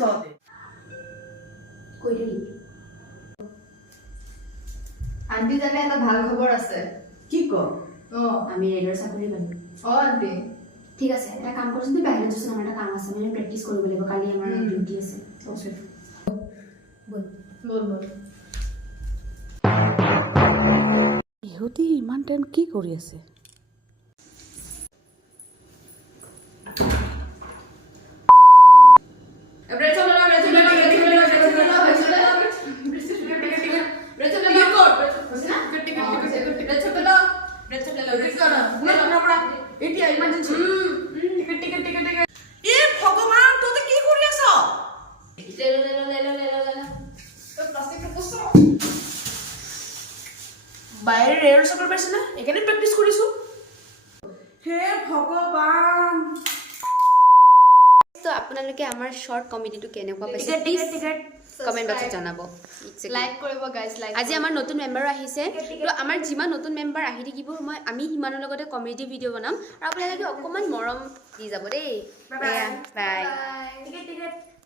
তহঁতে কৈ দিলি আন্টি জানে এটা ভাল খবৰ আছে কি ক আমি ৰেলৰ চাকৰি পালো আন্টি ঠিক আছে এটা কাম কৰচোন তুই বাহিৰত যাচোন আমাৰ এটা কাম আছে মানে প্ৰেক্টিচ কৰিব লাগিব কালি আমাৰ ডিউটি আছে বল বল বল ইহঁতি ইমান টাইম কি কৰি আছে বাইৰে ৰেল চাকৰি পাইছে না এখানে প্ৰ্যাকটিস কৰিছো হে ভগৱান তো আপোনালোকে আমাৰ শৰ্ট কমেডিটো কেনেকুৱা পাইছে কমেন্ট বক্সত জনাব লাইক কৰিব গাইস লাইক আজি আমাৰ নতুন মেম্বাৰ আহিছে তো আমাৰ যিমান নতুন মেম্বাৰ আহি থাকিব আমি সিমানৰ লগতে কমেডি ভিডিঅ' বনাম আৰু আপোনালোকে অকমান মৰম দি যাব দেই বাই বাই